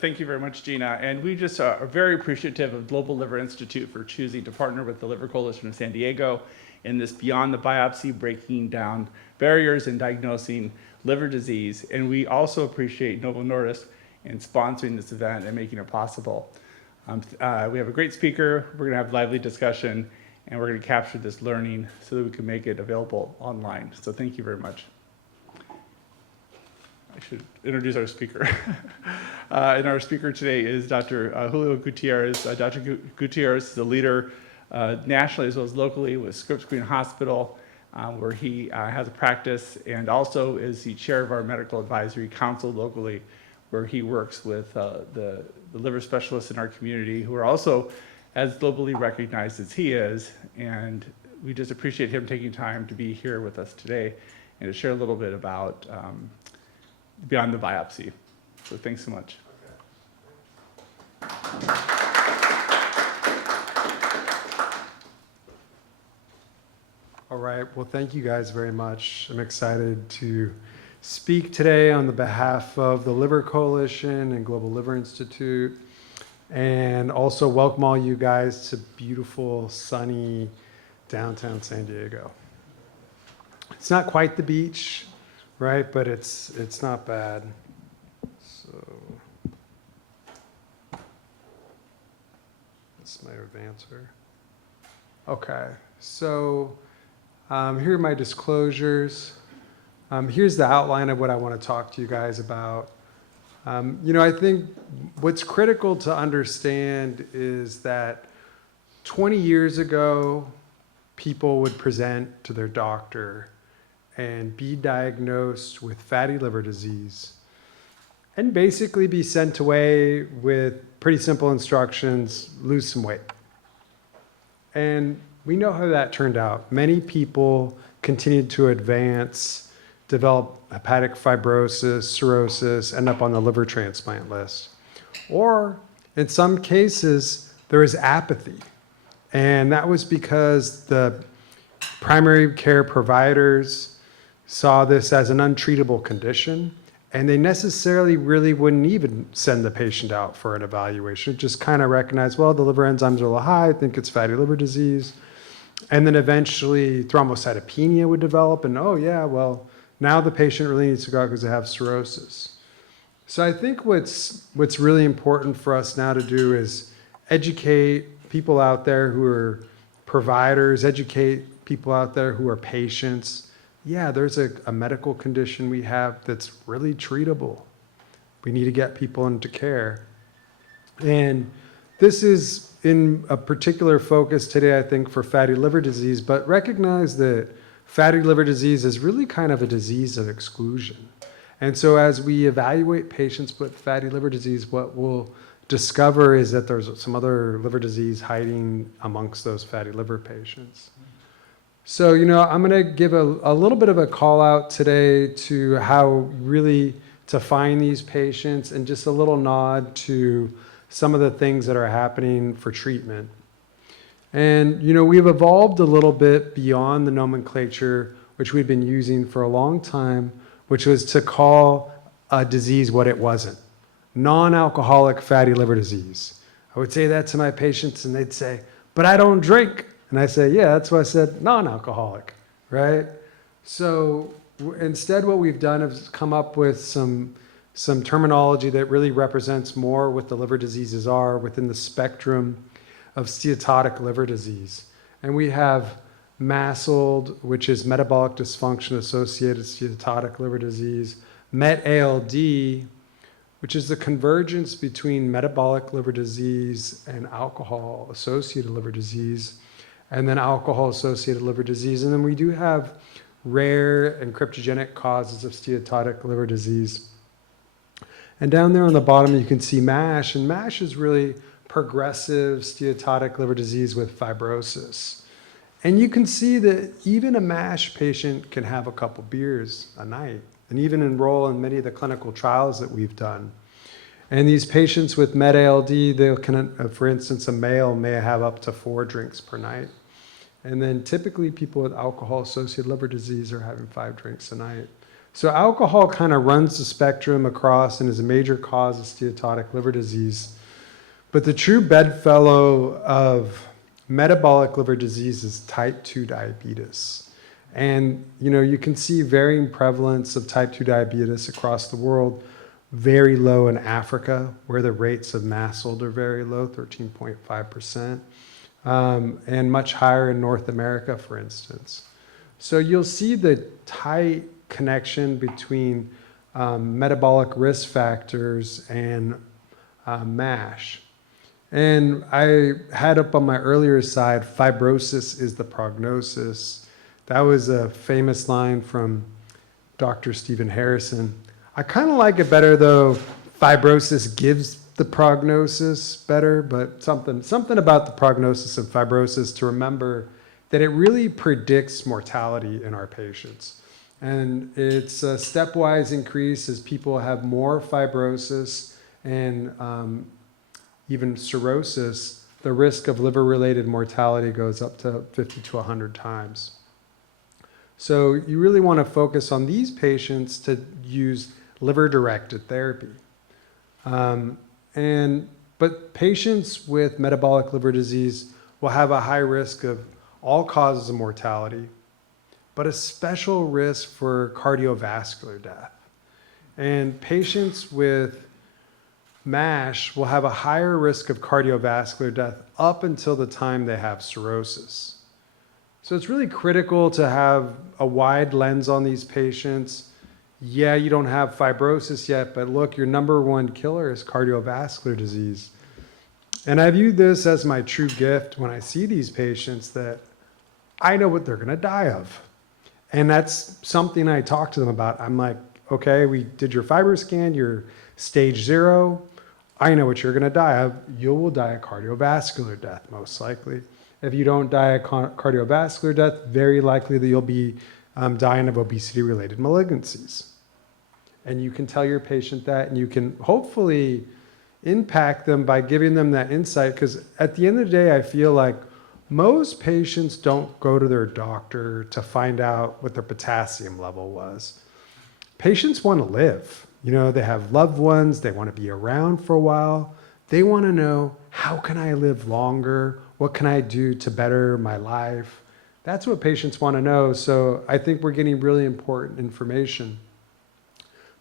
Thank you very much, Gina. And we just are very appreciative of Global Liver Institute for choosing to partner with the Liver Coalition of San Diego in this Beyond the Biopsy, breaking down barriers in diagnosing liver disease. And we also appreciate Novo Nordisk in sponsoring this event and making it possible. We have a great speaker. We're going to have lively discussion, and we're going to capture this learning so that we can make it available online. So thank you very much. I should introduce our speaker. And our speaker today is Dr. Julio Gutierrez. Dr. Gutierrez is a leader nationally as well as locally with Scripps Green Hospital, where he has a practice, and also is the chair of our medical advisory council locally, where he works with the liver specialists in our community who are also as globally recognized as he is. And we just appreciate him taking time to be here with us today and to share a little bit about Beyond the Biopsy. So thanks so much. All right, well, thank you guys very much. I'm excited to speak today on the behalf of the Liver Coalition and Global Liver Institute, and also welcome all you guys to beautiful, sunny downtown San Diego. It's not quite the beach, right, but it's not bad. So this might advance her. Okay, so here are my disclosures. Here's the outline of what I want to talk to you guys about. I think what's critical to understand is that 20 years ago, people would present to their doctor and be diagnosed with fatty liver disease and basically be sent away with pretty simple instructions: lose some weight. And we know how that turned out. Many people continued to advance, develop hepatic fibrosis, cirrhosis, end up on the liver transplant list. Or in some cases, there was apathy. And that was because the primary care providers saw this as an untreatable condition, and they necessarily really wouldn't even send the patient out for an evaluation. Just kind of recognize, well, the liver enzymes are a little high, I think it's fatty liver disease. And then eventually thrombocytopenia would develop, and oh yeah, well, now the patient really needs to go out because they have cirrhosis. So I think what's really important for us now to do is educate people out there who are providers, educate people out there who are patients. Yeah, there's a medical condition we have that's really treatable. We need to get people into care. And this is in a particular focus today, I think, for fatty liver disease, but recognize that fatty liver disease is really kind of a disease of exclusion. And so as we evaluate patients with fatty liver disease, what we'll discover is that there's some other liver disease hiding amongst those fatty liver patients. So, I'm going to give a little bit of a call out today to how really to find these patients, and just a little nod to some of the things that are happening for treatment. And, we've evolved a little bit beyond the nomenclature, which we've been using for a long time, which was to call a disease what it wasn't: non-alcoholic fatty liver disease. I would say that to my patients, and they'd say, but I don't drink. And I say, yeah, that's why I said non-alcoholic, right? So instead, what we've done is come up with some terminology that really represents more what the liver diseases are within the spectrum of steatotic liver disease. And we have MASLD, which is metabolic dysfunction associated steatotic liver disease, MET-ALD, which is the convergence between metabolic liver disease and alcohol-associated liver disease, and then alcohol-associated liver disease. And then we do have rare and cryptogenic causes of steatotic liver disease. And down there on the bottom, you can see MASH, and MASH is really progressive steatotic liver disease with fibrosis. And you can see that even a MASH patient can have a couple beers a night, and even enroll in many of the clinical trials that we've done. And these patients with MET-ALD, they can, for instance, a male may have up to 4 drinks per night. And then typically people with alcohol-associated liver disease are having 5 drinks a night. So alcohol kind of runs the spectrum across and is a major cause of steatotic liver disease. But the true bedfellow of metabolic liver disease is type 2 diabetes. And you can see varying prevalence of type 2 diabetes across the world, very low in Africa, where the rates of MASLD are very low, 13.5%, and much higher in North America, for instance. So you'll see the tight connection between metabolic risk factors and MASH. And I had up on my earlier side, fibrosis is the prognosis. That was a famous line from Dr. Stephen Harrison. I kind of like it better though, fibrosis gives the prognosis better, but something about the prognosis of fibrosis to remember that it really predicts mortality in our patients. And it's a stepwise increase as people have more fibrosis and even cirrhosis, the risk of liver-related mortality goes up to 50 to 100 times. So you really want to focus on these patients to use liver-directed therapy. But patients with metabolic liver disease will have a high risk of all causes of mortality, but a special risk for cardiovascular death. And patients with MASH will have a higher risk of cardiovascular death up until the time they have cirrhosis. So it's really critical to have a wide lens on these patients. Yeah, you don't have fibrosis yet, but look, your number one killer is cardiovascular disease. And I view this as my true gift when I see these patients, that I know what they're going to die of. And that's something I talk to them about. I'm like, okay, we did your FibroScan, you're stage 0. I know what you're going to die of. You will die a cardiovascular death, most likely. If you don't die a cardiovascular death, very likely that you'll be dying of obesity-related malignancies. And you can tell your patient that, and you can hopefully impact them by giving them that insight, because at the end of the day, I feel like most patients don't go to their doctor to find out what their potassium level was. Patients want to live. They have loved ones, they want to be around for a while. They want to know, how can I live longer? What can I do to better my life? That's what patients want to know. So I think we're getting really important information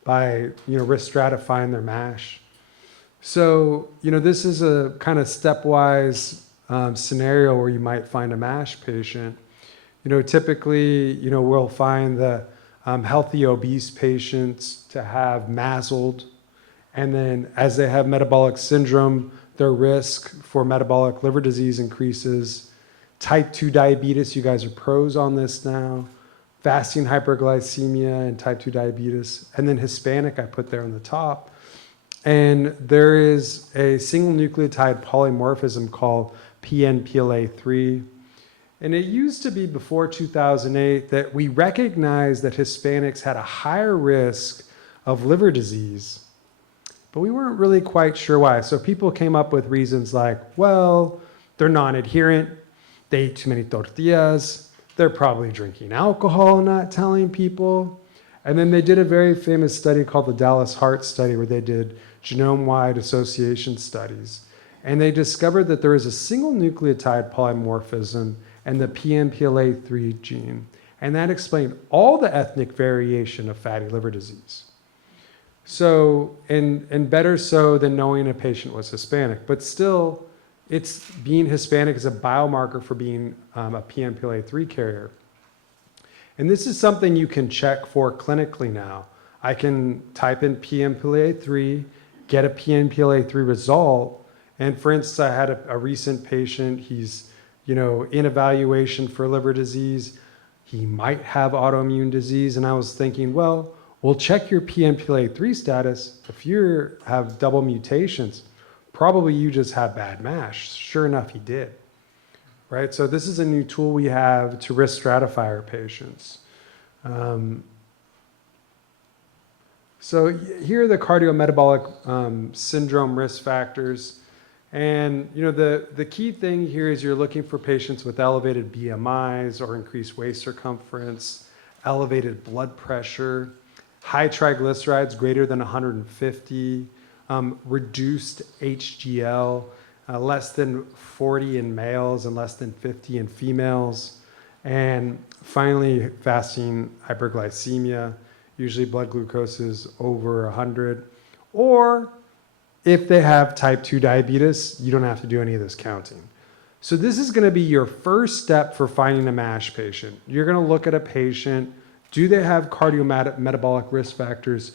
by risk stratifying their MASH. So this is a kind of stepwise scenario where you might find a MASH patient. Typically we'll find the healthy obese patients to have MASLD, and then as they have metabolic syndrome, their risk for metabolic liver disease increases. Type 2 diabetes, you guys are pros on this now. Fasting hyperglycemia and type 2 diabetes. And then Hispanic, I put there on the top. And there is a single nucleotide polymorphism called PNPLA3. And it used to be before 2008 that we recognized that Hispanics had a higher risk of liver disease, but we weren't really quite sure why. So people came up with reasons like, well, they're non-adherent, they eat too many tortillas, they're probably drinking alcohol and not telling people. And then they did a very famous study called the Dallas Heart Study, where they did genome-wide association studies. And they discovered that there is a single nucleotide polymorphism and the PNPLA3 gene. And that explained all the ethnic variation of fatty liver disease. So, and better so than knowing a patient was Hispanic, but still, it's being Hispanic is a biomarker for being a PNPLA3 carrier. And this is something you can check for clinically now. I can type in PNPLA3, get a PNPLA3 result. And for instance, I had a recent patient, he's in evaluation for liver disease. He might have autoimmune disease. And I was thinking, well, we'll check your PNPLA3 status. If you have double mutations, probably you just have bad MASH. Sure enough, he did. Right? So this is a new tool we have to risk stratify our patients. So here are the cardiometabolic syndrome risk factors. And the key thing here is you're looking for patients with elevated BMIs or increased waist circumference, elevated blood pressure, high triglycerides greater than 150, reduced HDL, less than 40 in males and less than 50 in females. And finally, fasting hyperglycemia, usually blood glucose is over 100. Or if they have type 2 diabetes, you don't have to do any of this counting. So this is going to be your first step for finding a MASH patient. You're going to look at a patient. Do they have cardiometabolic risk factors?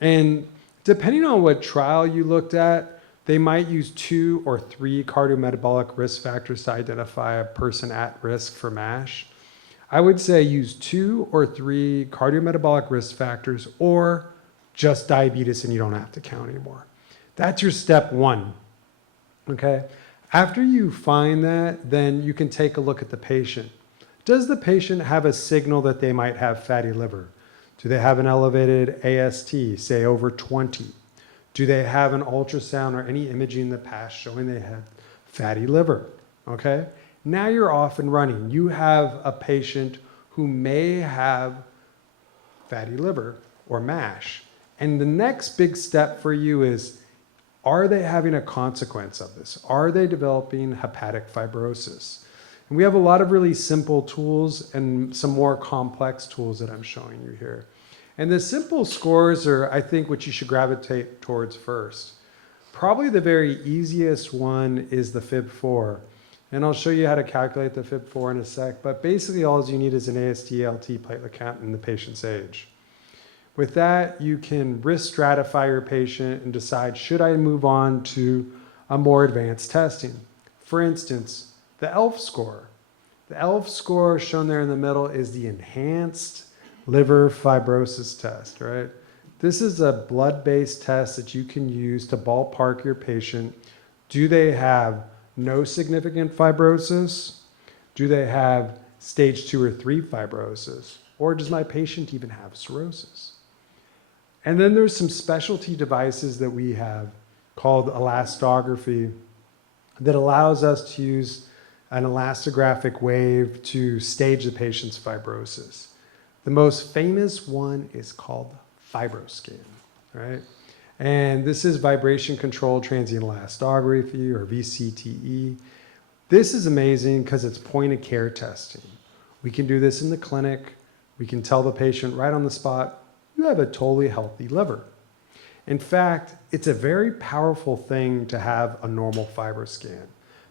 And depending on what trial you looked at, they might use 2 or 3 cardiometabolic risk factors to identify a person at risk for MASH. I would say use 2 or 3 cardiometabolic risk factors or just diabetes and you don't have to count anymore. That's your step 1, okay? After you find that, then you can take a look at the patient. Does the patient have a signal that they might have fatty liver? Do they have an elevated AST, say over 20? Do they have an ultrasound or any imaging in the past showing they have fatty liver? Okay? Now you're off and running. You have a patient who may have fatty liver or MASH. And the next big step for you is, are they having a consequence of this? Are they developing hepatic fibrosis? And we have a lot of really simple tools and some more complex tools that I'm showing you here. And the simple scores are, I think, what you should gravitate towards first. Probably the very easiest one is the FIB-4. And I'll show you how to calculate the FIB-4 in a sec. But basically, all you need is an AST/ALT platelet count and the patient's age. With that, you can risk stratify your patient and decide, should I move on to a more advanced testing? For instance, the ELF score. The ELF score shown there in the middle is the enhanced liver fibrosis test, right? This is a blood-based test that you can use to ballpark your patient. Do they have no significant fibrosis? Do they have stage 2 or 3 fibrosis? Or does my patient even have cirrhosis? And then there's some specialty devices that we have called elastography that allows us to use an elastographic wave to stage the patient's fibrosis. The most famous one is called FibroScan, right? And this is vibration controlled transient elastography, or VCTE. This is amazing because it's point of care testing. We can do this in the clinic. We can tell the patient right on the spot, you have a totally healthy liver. In fact, it's a very powerful thing to have a normal FibroScan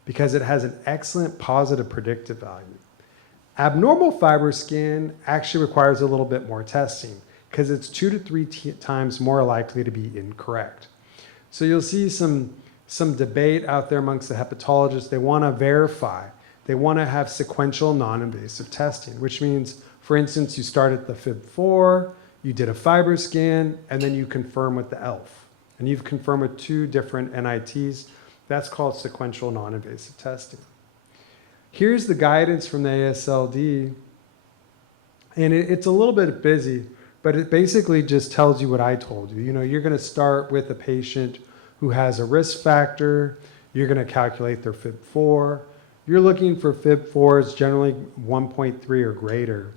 because it has an excellent positive predictive value. Abnormal FibroScan actually requires a little bit more testing because it's 2 to 3 times more likely to be incorrect. So you'll see some debate out there amongst the hepatologists. They want to verify. They want to have sequential non-invasive testing, which means, for instance, you start at the FIB-4, you did a FibroScan, and then you confirm with the ELF. And you've confirmed with 2 different NITs. That's called sequential non-invasive testing. Here's the guidance from the AASLD. And it's a little bit busy, but it basically just tells you what I told you. You know, you're going to start with a patient who has a risk factor. You're going to calculate their FIB-4. You're looking for FIB-4s generally 1.3 or greater.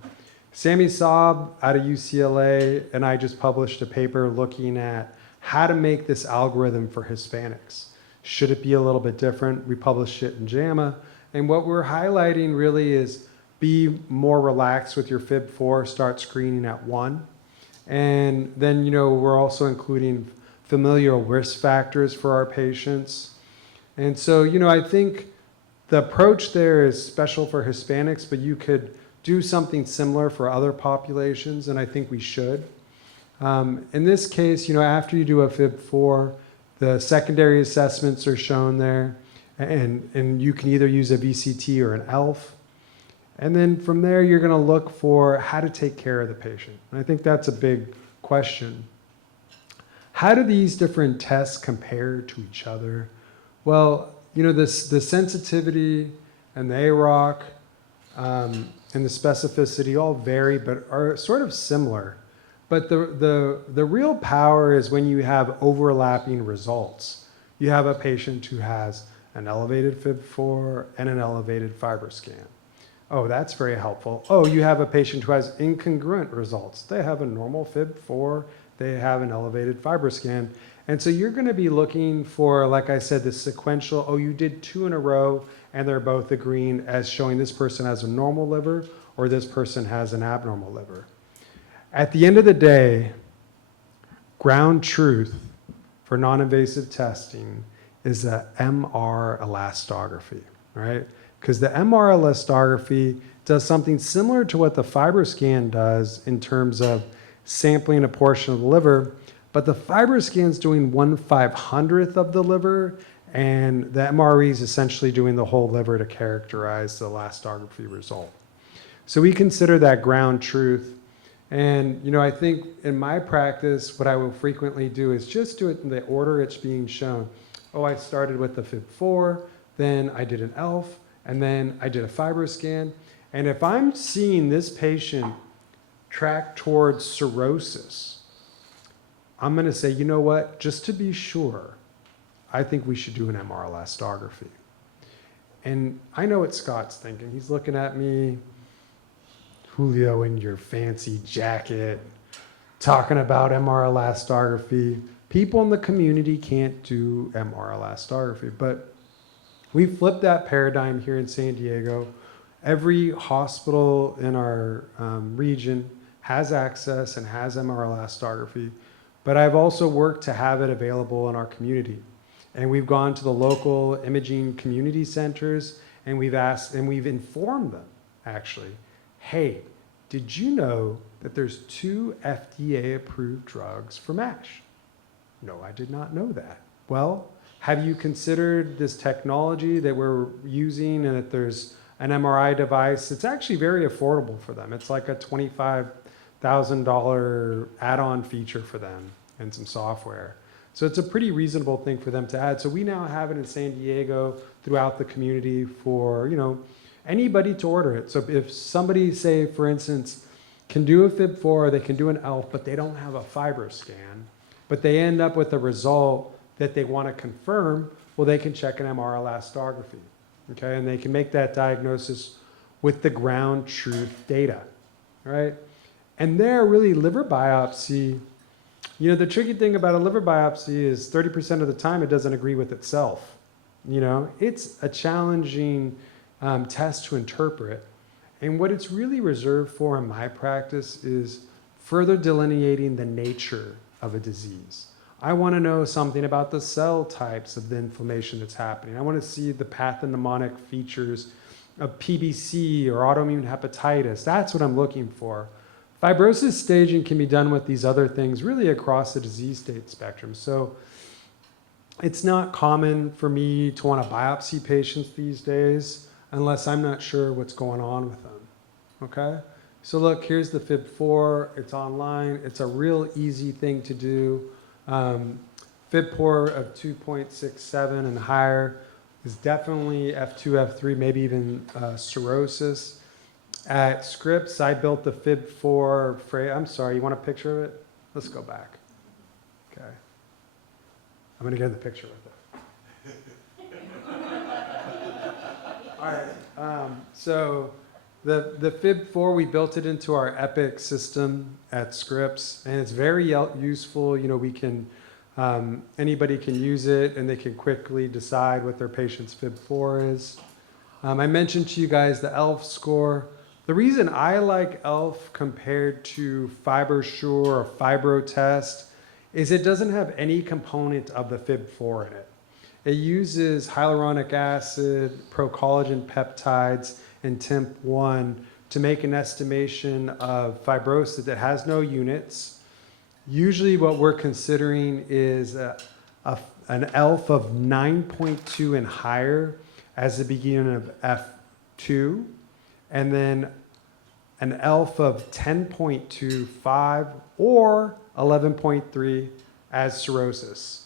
Sami Saab out of UCLA and I just published a paper looking at how to make this algorithm for Hispanics. Should it be a little bit different? We published it in JAMA. And what we're highlighting really is be more relaxed with your FIB-4, start screening at 1. And then, you know, we're also including familial risk factors for our patients. And so, you know, I think the approach there is special for Hispanics, but you could do something similar for other populations, and I think we should. In this case, you know, after you do a FIB-4, the secondary assessments are shown there, and you can either use a VCT or an ELF. And then from there, you're going to look for how to take care of the patient. And I think that's a big question. How do these different tests compare to each other? Well, you know, the sensitivity and the AROC and the specificity all vary, but are sort of similar. But the real power is when you have overlapping results. You have a patient who has an elevated FIB-4 and an elevated FibroScan. Oh, that's very helpful. Oh, you have a patient who has incongruent results. They have a normal FIB4, they have an elevated FibroScan. And so you're going to be looking for, like I said, the sequential, oh, you did 2 in a row and they're both agreeing as showing this person has a normal liver or this person has an abnormal liver. At the end of the day, ground truth for non-invasive testing is the MR elastography, right? Because the MR elastography does something similar to what the FibroScan does in terms of sampling a portion of the liver, but the FibroScan is doing 1/500th of the liver, and the MRE is essentially doing the whole liver to characterize the elastography result. So we consider that ground truth. And, I think in my practice, what I will frequently do is just do it in the order it's being shown. Oh, I started with the FIB4, then I did an ELF, and then I did a FibroScan. And if I'm seeing this patient track towards cirrhosis, I'm going to say, you know what, just to be sure, I think we should do an MR elastography. And I know what Scott's thinking. He's looking at me, Julio, in your fancy jacket, talking about MR elastography. People in the community can't do MR elastography, but we flipped that paradigm here in San Diego. Every hospital in our region has access and has MR elastography, but I've also worked to have it available in our community. And we've gone to the local imaging community centers and we've asked, and we've informed them actually, hey, did you know that there's 2 FDA-approved drugs for MASH? No, I did not know that. Well, have you considered this technology that we're using and that there's an MRI device? It's actually very affordable for them. It's like a $25,000 add-on feature for them and some software. So it's a pretty reasonable thing for them to add. So we now have it in San Diego throughout the community for, anybody to order it. So if somebody, say, for instance, can do a FIB4, they can do an ELF, but they don't have a FibroScan, but they end up with a result that they want to confirm, well, they can check an MR elastography, okay? And they can make that diagnosis with the ground truth data, right? And there, really, liver biopsy, the tricky thing about a liver biopsy is 30% of the time it doesn't agree with itself. It's a challenging test to interpret. And what it's really reserved for in my practice is further delineating the nature of a disease. I want to know something about the cell types of the inflammation that's happening. I want to see the pathognomonic features of PBC or autoimmune hepatitis. That's what I'm looking for. Fibrosis staging can be done with these other things really across the disease state spectrum. So it's not common for me to want to biopsy patients these days unless I'm not sure what's going on with them, okay? So look, here's the FIB4, it's online, it's a real easy thing to do. FIB4 of 2.67 and higher is definitely F2, F3, maybe even cirrhosis. At Scripps, I built the FIB4, I'm sorry, you want a picture of it? Let's go back, okay. I'm gonna get the picture with it. All right, so the FIB4, we built it into our Epic system at Scripps, and it's very useful. We can, anybody can use it, and they can quickly decide what their patient's FIB4 is. I mentioned to you guys the ELF score. The reason I like ELF compared to FibroSure or FibroTest is it doesn't have any component of the FIB4 in it. It uses hyaluronic acid, procollagen peptides, and TIMP1 to make an estimation of fibrosis that has no units. Usually what we're considering is an ELF of 9.2 and higher as the beginning of F2, and then an ELF of 10.25 or 11.3 as cirrhosis.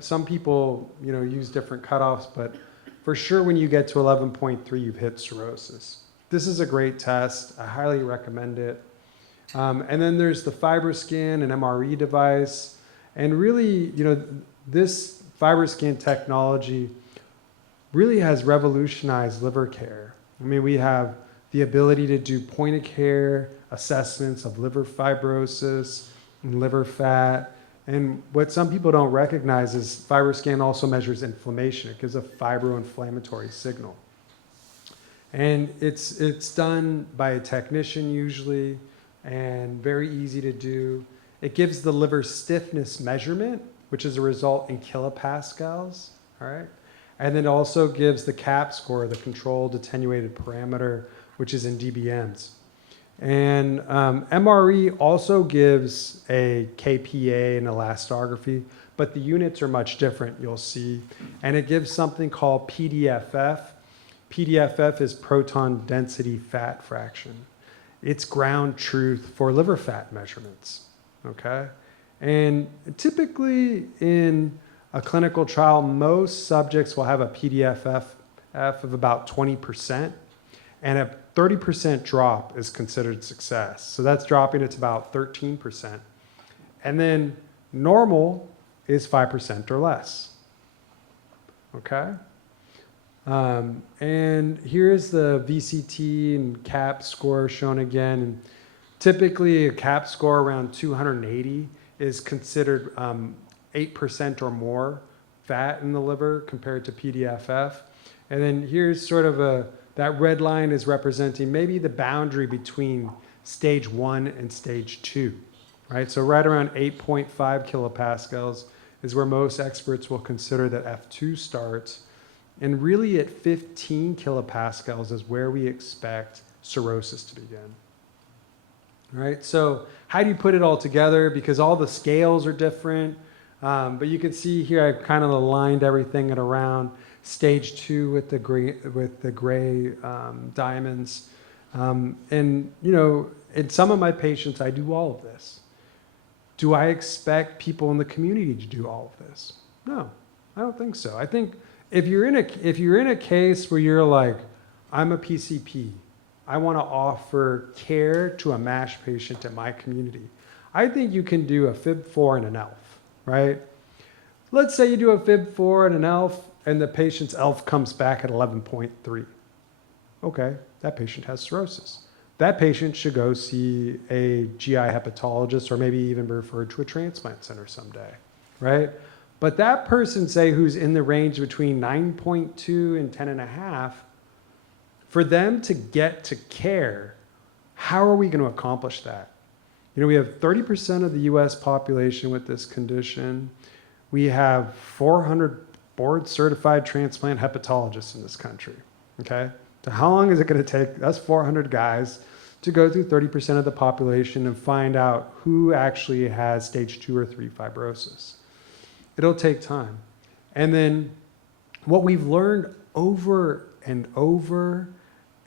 Some people, use different cutoffs, but for sure when you get to 11.3, you've hit cirrhosis. This is a great test. I highly recommend it. And then there's the FibroScan and MRE device. And really, this FibroScan technology really has revolutionized liver care. I mean, we have the ability to do point-of-care assessments of liver fibrosis and liver fat. And what some people don't recognize is FibroScan also measures inflammation. It gives a fibroinflammatory signal. And it's done by a technician usually, and very easy to do. It gives the liver stiffness measurement, which is a result in kilopascals, all right? And then also gives the CAP score, the controlled attenuated parameter, which is in dBMs. And MRE also gives a kPa and elastography, but the units are much different, you'll see. And it gives something called PDFF. PDFF is proton density fat fraction. It's ground truth for liver fat measurements, okay? And typically in a clinical trial, most subjects will have a PDFF of about 20%, and a 30% drop is considered success. So that's dropping it to about 13%. And then normal is 5% or less, okay? And here's the VCT and CAP score shown again. And typically a CAP score around 280 is considered 8% or more fat in the liver compared to PDFF. And then here's sort of that red line is representing maybe the boundary between stage 1 and stage 2, right? So right around 8.5 kilopascals is where most experts will consider that F2 starts. And really at 15 kilopascals is where we expect cirrhosis to begin. Right? So how do you put it all together? Because all the scales are different. But you can see here I've kind of aligned everything at around stage 2 with the gray diamonds. And you know, in some of my patients, I do all of this. Do I expect people in the community to do all of this? No, I don't think so. I think if you're in a case where you're like, I'm a PCP, I want to offer care to a MASH patient in my community, I think you can do a FIB4 and an ELF, right? Let's say you do a FIB4 and an ELF, and the patient's ELF comes back at 11.3. Okay, that patient has cirrhosis. That patient should go see a GI hepatologist or maybe even be referred to a transplant center someday, right? But that person, say, who's in the range between 9.2 and 10.5, for them to get to care, how are we going to accomplish that? You know, we have 30% of the US population with this condition. We have 400 board-certified transplant hepatologists in this country, okay? So how long is it going to take us 400 guys to go through 30% of the population and find out who actually has stage 2 or 3 fibrosis? It'll take time. And then what we've learned over and over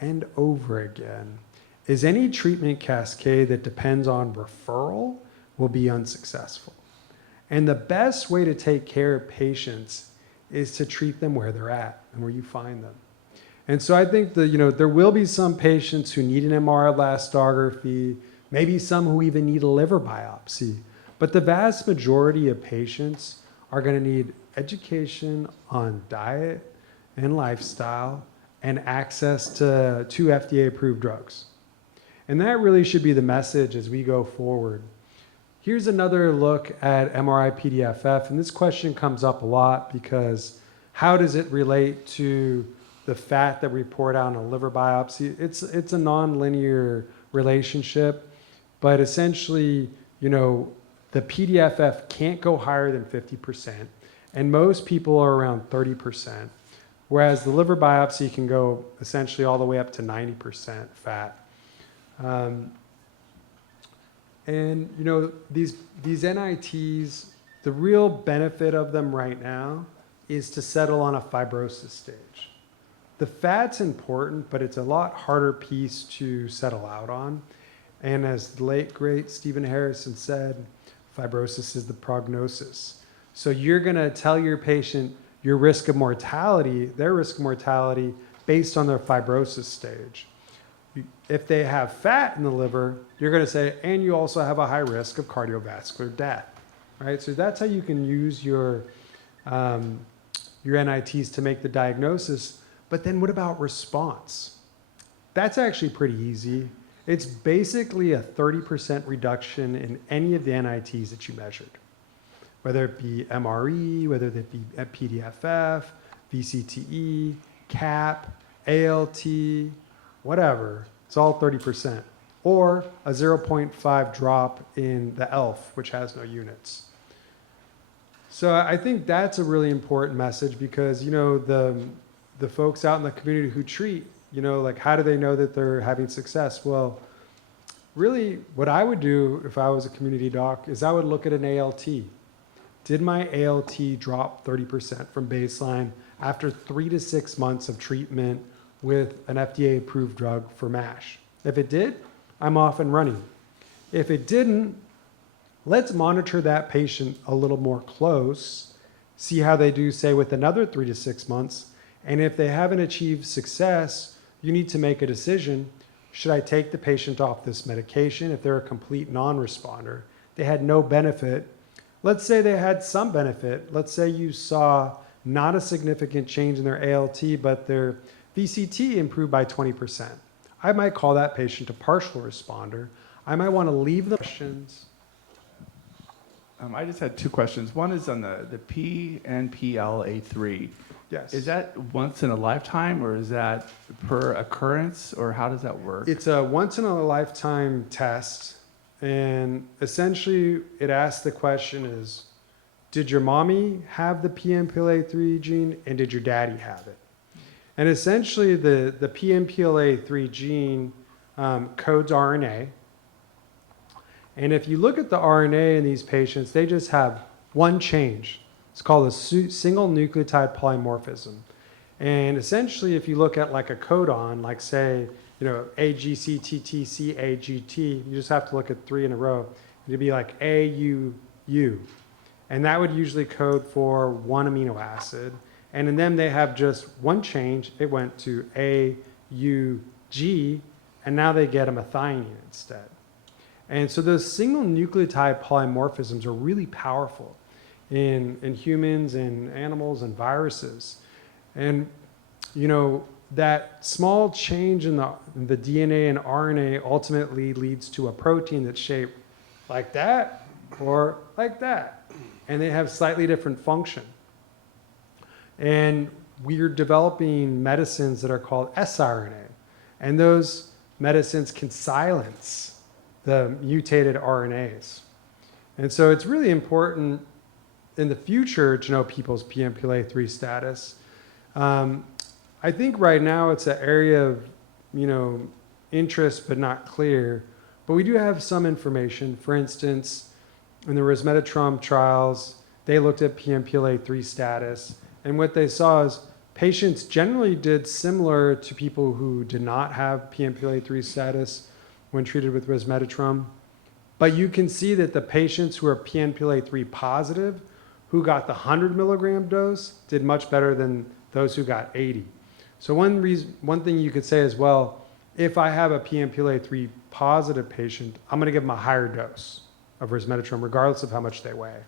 and over again is any treatment cascade that depends on referral will be unsuccessful. And the best way to take care of patients is to treat them where they're at and where you find them. And so I think that, you know, there will be some patients who need an MR elastography, maybe some who even need a liver biopsy. But the vast majority of patients are going to need education on diet and lifestyle and access to 2 FDA-approved drugs. And that really should be the message as we go forward. Here's another look at MRI-PDFF, and this question comes up a lot because how does it relate to the fat that we report out on a liver biopsy? It's a non-linear relationship, but essentially, you know, the PDFF can't go higher than 50%, and most people are around 30%, whereas the liver biopsy can go essentially all the way up to 90% fat. And you know, these NITs, the real benefit of them right now is to settle on a fibrosis stage. The fat's important, but it's a lot harder piece to settle out on. And as the late, great Stephen Harrison said, fibrosis is the prognosis. So you're going to tell your patient your risk of mortality, their risk of mortality, based on their fibrosis stage. If they have fat in the liver, you're going to say, and you also have a high risk of cardiovascular death, right? So that's how you can use your NITs to make the diagnosis. But then what about response? That's actually pretty easy. It's basically a 30% reduction in any of the NITs that you measured, whether it be MRE, whether it be at PDFF, VCTE, CAP, ALT, whatever. It's all 30%. Or a 0.5 drop in the ELF, which has no units. So I think that's a really important message because, you know, the folks out in the community who treat, you know, like how do they know that they're having success? Well, really what I would do if I was a community doc is I would look at an ALT. Did my ALT drop 30% from baseline after 3 to 6 months of treatment with an FDA-approved drug for MASH? If it did, I'm off and running. If it didn't, let's monitor that patient a little more close, see how they do, say, with another 3 to 6 months. And if they haven't achieved success, you need to make a decision. Should I take the patient off this medication if they're a complete non-responder? They had no benefit. Let's say they had some benefit. Let's say you saw not a significant change in their ALT, but their VCT improved by 20%. I might call that patient a partial responder. I might want to leave the questions. I just had 2 questions. One is on the PNPLA3. Yes. Is that once in a lifetime, or is that per occurrence, or how does that work? It's a once in a lifetime test. And essentially it asks the question is, did your mommy have the PNPLA3 gene and did your daddy have it? And essentially the PNPLA3 gene codes RNA. And if you look at the RNA in these patients, they just have one change. It's called a single nucleotide polymorphism. And essentially, if you look at like a codon, like say, you know, AGCTTCAGT, you just have to look at 3 in a row. It'd be like AUU. And that would usually code for 1 amino acid. And in them, they have just one change. It went to AUG, and now they get a methionine instead. And so those single nucleotide polymorphisms are really powerful in humans and animals and viruses. And, you know, that small change in the DNA and RNA ultimately leads to a protein that's shaped like that or like that. And they have slightly different function. And we're developing medicines that are called siRNA. And those medicines can silence the mutated RNAs. And so it's really important in the future to know people's PNPLA3 status. I think right now it's an area of, you know, interest but not clear. But we do have some information. For instance, in the resmetirom trials, they looked at PNPLA3 status. And what they saw is patients generally did similar to people who did not have PNPLA3 status when treated with resmetirom. But you can see that the patients who are PNPLA3 positive, who got the 100 milligram dose, did much better than those who got 80. So one thing you could say is, well, if I have a PNPLA3 positive patient, I'm going to give them a higher dose of resmetirom, regardless of how much they weigh.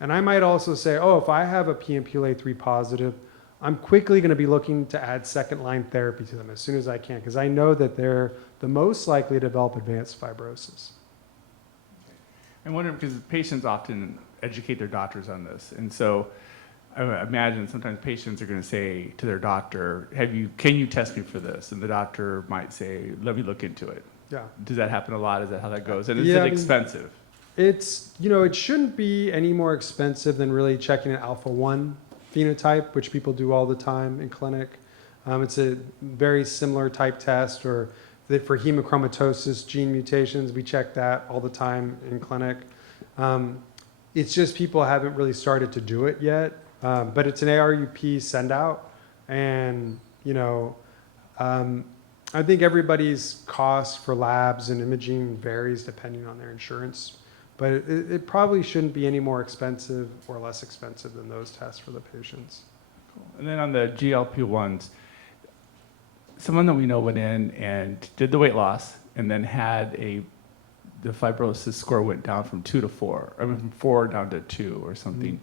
And I might also say, oh, if I have a PNPLA3 positive, I'm quickly going to be looking to add second-line therapy to them as soon as I can, because I know that they're the most likely to develop advanced fibrosis. I wonder, because patients often educate their doctors on this. And so I imagine sometimes patients are going to say to their doctor, can you test me for this? And the doctor might say, let me look into it. Yeah. Does that happen a lot? Is that how that goes? And is Yeah, it expensive? It's, you know, it shouldn't be any more expensive than really checking an alpha-1 phenotype, which people do all the time in clinic. It's a very similar type test, or for hemochromatosis gene mutations, we check that all the time in clinic. It's just people haven't really started to do it yet, but it's an ARUP send out, and you know, I think everybody's cost for labs and imaging varies depending on their insurance, but it probably shouldn't be any more expensive or less expensive than those tests for the patients. Cool. And then on the GLP-1s, someone that we know went in and did the weight loss and then had the fibrosis score went down from 2 to 4, I mean from 4 down to 2 or something.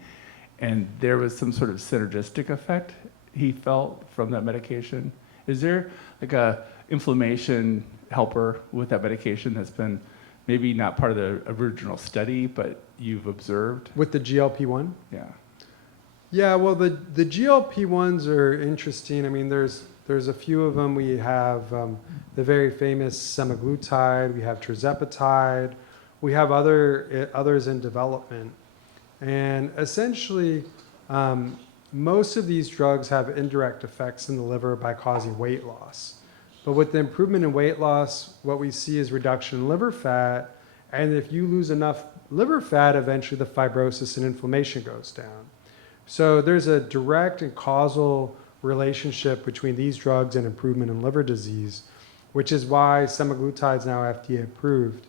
And there was some sort of synergistic effect he felt from that medication. Is there like a inflammation helper with that medication that's been maybe not part of the original study, but you've observed? With the GLP-1? Yeah. Yeah, well, the GLP-1s are interesting. I mean, there's a few of them. We have the very famous semaglutide. We have tirzepatide. We have others in development. And essentially, most of these drugs have indirect effects in the liver by causing weight loss. But with the improvement in weight loss, what we see is reduction in liver fat. And if you lose enough liver fat, eventually the fibrosis and inflammation goes down. So there's a direct and causal relationship between these drugs and improvement in liver disease, which is why semaglutide is now FDA approved.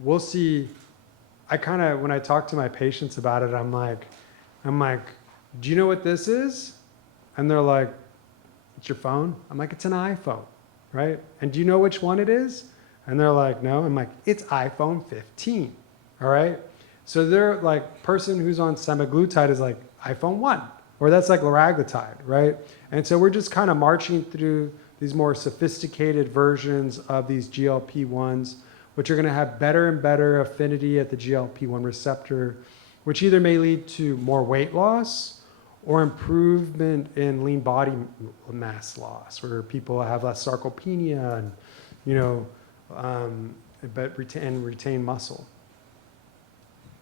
We'll see. When I talk to my patients about it, I'm like, do you know what this is? And they're like, it's your phone? I'm like, it's an iPhone, right? And do you know which one it is? And they're like, no. I'm like, it's iPhone 15, all right? So they're like, person who's on semaglutide is like iPhone 1, or that's like liraglutide, right? And so we're just kind of marching through these more sophisticated versions of these GLP-1s, which are going to have better and better affinity at the GLP-1 receptor, which either may lead to more weight loss or improvement in lean body mass loss, where people have less sarcopenia and, but retain muscle.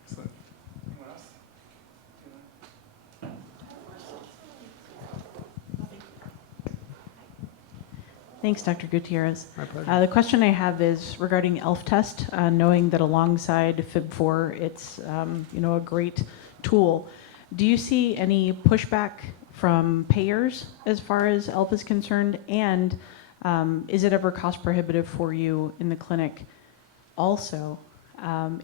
Excellent. Anyone else? Thanks, Dr. Gutierrez. My pleasure. The question I have is regarding ELF test, knowing that alongside FIB4, it's a great tool. Do you see any pushback from payers as far as ELF is concerned? And is it ever cost prohibitive for you in the clinic? Also,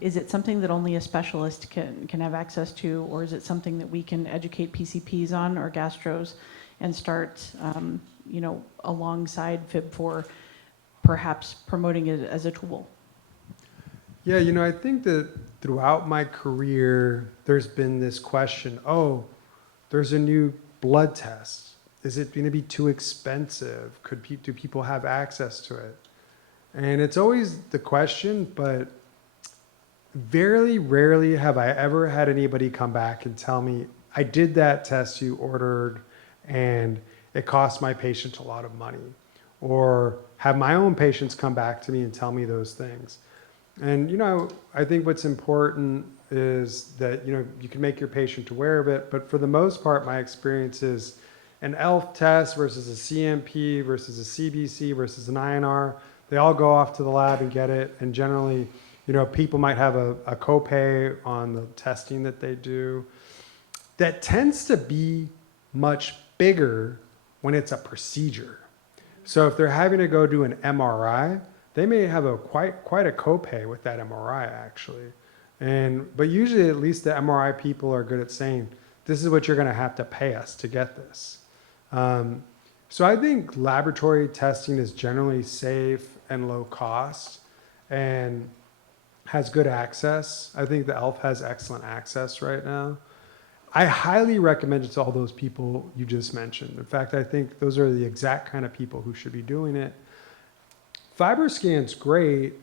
is it something that only a specialist can have access to, or is it something that we can educate PCPs on or gastros and start alongside FIB4, perhaps promoting it as a tool? Yeah, I think that throughout my career, there's been this question, there's a new blood test. Is it going to be too expensive? Do people have access to it? And it's always the question, but very rarely have I ever had anybody come back and tell me, I did that test you ordered and it cost my patient a lot of money. Or have my own patients come back to me and tell me those things. And, I think what's important is that, you can make your patient aware of it. But for the most part, my experience is an ELF test versus a CMP versus a CBC versus an INR. They all go off to the lab and get it. And generally, people might have a copay on the testing that they do. That tends to be much bigger when it's a procedure. So if they're having to go do an MRI, they may have quite a copay with that MRI actually. But usually at least the MRI people are good at saying, this is what you're going to have to pay us to get this. So I think laboratory testing is generally safe and low cost and has good access. I think the ELF has excellent access right now. I highly recommend it to all those people you just mentioned. In fact, I think those are the exact kind of people who should be doing it. FibroScan's great.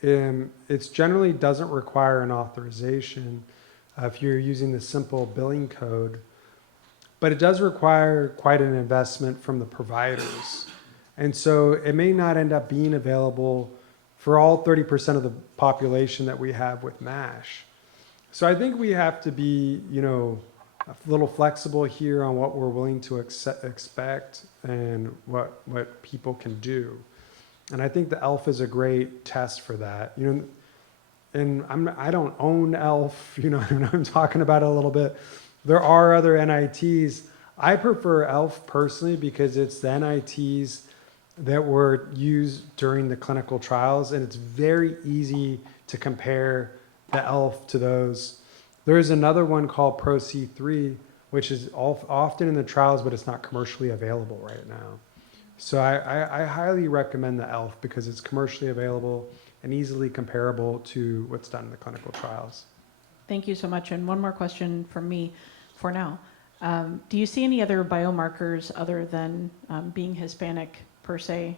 It generally doesn't require an authorization if you're using the simple billing code, but it does require quite an investment from the providers. And so it may not end up being available for all 30% of the population that we have with MASH. So I think we have to be, a little flexible here on what we're willing to expect and what people can do. And I think the ELF is a great test for that. And I don't own ELF, I'm talking about it a little bit. There are other NITs. I prefer ELF personally because it's the NITs that were used during the clinical trials, and it's very easy to compare the ELF to those. There is another one called ProC3, which is often in the trials, but it's not commercially available right now. So I highly recommend the ELF because it's commercially available and easily comparable to what's done in the clinical trials. Thank you so much. And one more question from me for now. Do you see any other biomarkers other than being Hispanic per se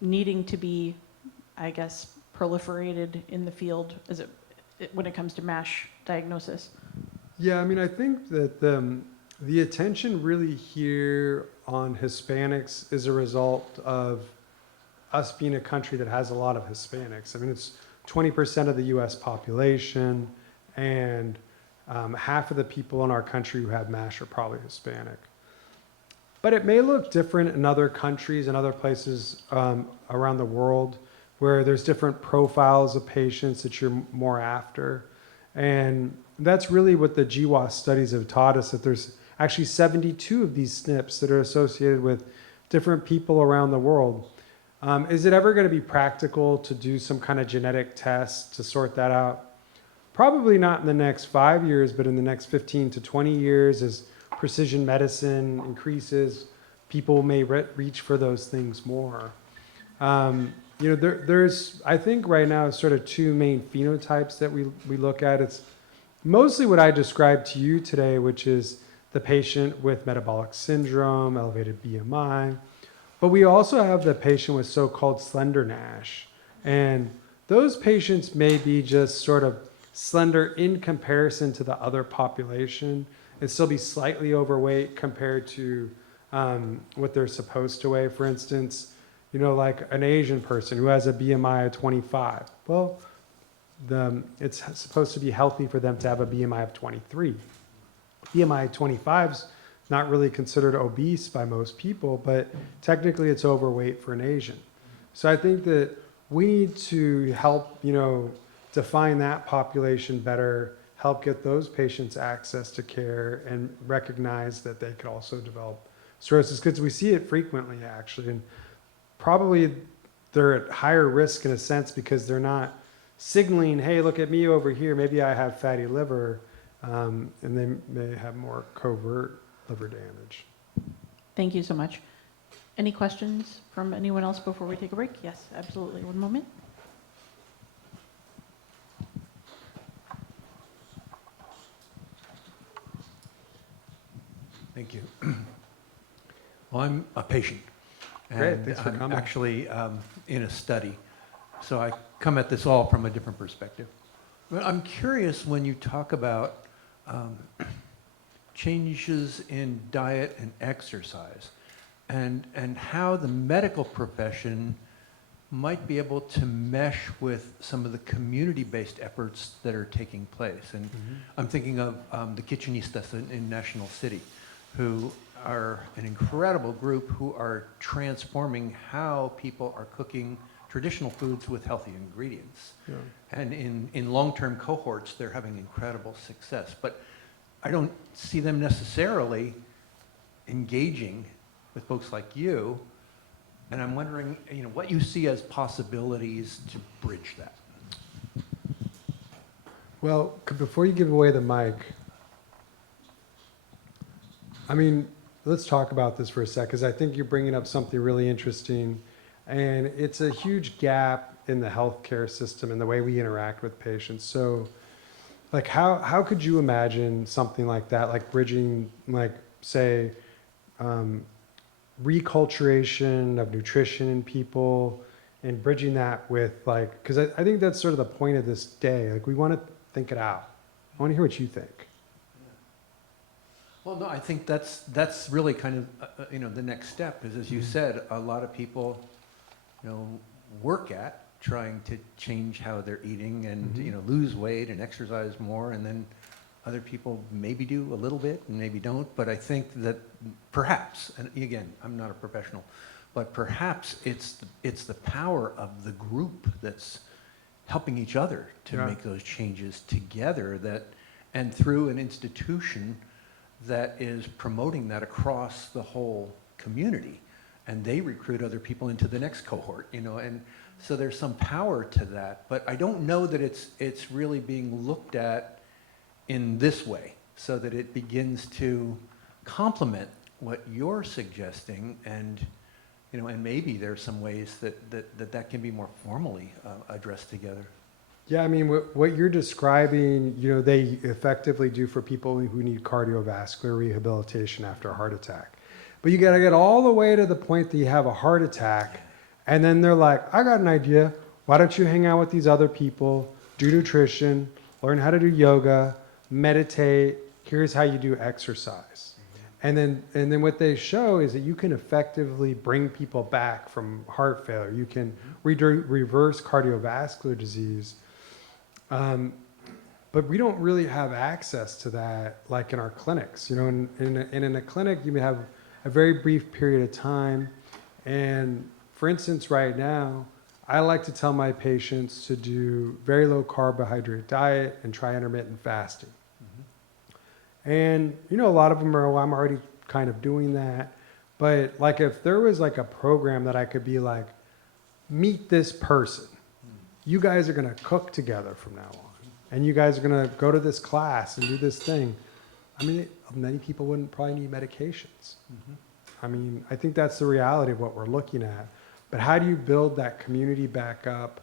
needing to be, I guess, proliferated in the field when it comes to MASH diagnosis? Yeah, I mean, I think that the attention really here on Hispanics is a result of us being a country that has a lot of Hispanics. I mean, it's 20% of the US population, and half of the people in our country who have MASH are probably Hispanic. But it may look different in other countries and other places around the world where there's different profiles of patients that you're more after. And that's really what the GWAS studies have taught us, that there's actually 72 of these SNPs that are associated with different people around the world. Is it ever going to be practical to do some kind of genetic test to sort that out? Probably not in the next 5 years, but in the next 15 to 20 years, as precision medicine increases, people may reach for those things more. There's, I think right now, sort of two main phenotypes that we look at. It's mostly what I described to you today, which is the patient with metabolic syndrome, elevated BMI. But we also have the patient with so-called slender NASH. And those patients may be just sort of slender in comparison to the other population and still be slightly overweight compared to what they're supposed to weigh. For instance, like an Asian person who has a BMI of 25. Well, it's supposed to be healthy for them to have a BMI of 23. BMI 25 is not really considered obese by most people, but technically it's overweight for an Asian. So I think that we need to help, define that population better, help get those patients access to care, and recognize that they could also develop cirrhosis, because we see it frequently, actually. And probably they're at higher risk in a sense because they're not signaling, hey, look at me over here, maybe I have fatty liver, and they may have more covert liver damage. Thank you so much. Any questions from anyone else before we take a break? Yes, absolutely. One moment. Thank you. Well, I'm a patient. Great, thanks for I'm coming. actually in a study. So I come at this all from a different perspective. But I'm curious when you talk about changes in diet and exercise and how the medical profession might be able to mesh with some of the community-based efforts that are taking place. And I'm thinking of the Kitchenistas in National City, who are an incredible group who are transforming how people are cooking traditional foods with healthy ingredients. Yeah. And in long-term cohorts, they're having incredible success. But I don't see them necessarily engaging with folks like you. And I'm wondering, what you see as possibilities to bridge that. Well, before you give away the mic, let's talk about this for a sec, because I think you're bringing up something really interesting. And it's a huge gap in the healthcare system and the way we interact with patients. So, like, how could you imagine something like that, like bridging, like, say, reculturation of nutrition in people, and bridging that with, like, because I think that's sort of the point of this day. Like, we want to think it out. I want to hear what you think. Well, no, I think that's really kind of the next step is, as you said, a lot of people work at trying to change how they're eating and lose weight and exercise more, and then other people maybe do a little bit and maybe don't. But I think that perhaps, and again, I'm not a professional, but perhaps it's the power of the group that's helping each other to make those changes together, and through an institution that is promoting that across the whole community, and they recruit other people into the next cohort, and so there's some power to that. But I don't know that it's really being looked at in this way, so that it begins to complement what you're suggesting, and and maybe there's some ways that can be more formally addressed together. Yeah, I mean, what you're describing, they effectively do for people who need cardiovascular rehabilitation after a heart attack. But you got to get all the way to the point that you have a heart attack, and then they're like, I got an idea. Why don't you hang out with these other people, do nutrition, learn how to do yoga, meditate. Here's how you do exercise. And then what they show is that you can effectively bring people back from heart failure. You can reverse cardiovascular disease. But we don't really have access to that like in our clinics. In a clinic, you may have a very brief period of time. And for instance, right now, I like to tell my patients to do very low carbohydrate diet and try intermittent fasting. And, a lot of them are, well, I'm already kind of doing that. But like if there was like a program that I could be like, meet this person. You guys are going to cook together from now on. And you guys are going to go to this class and do this thing. I mean, many people wouldn't probably need medications. I mean, I think that's the reality of what we're looking at. But how do you build that community back up?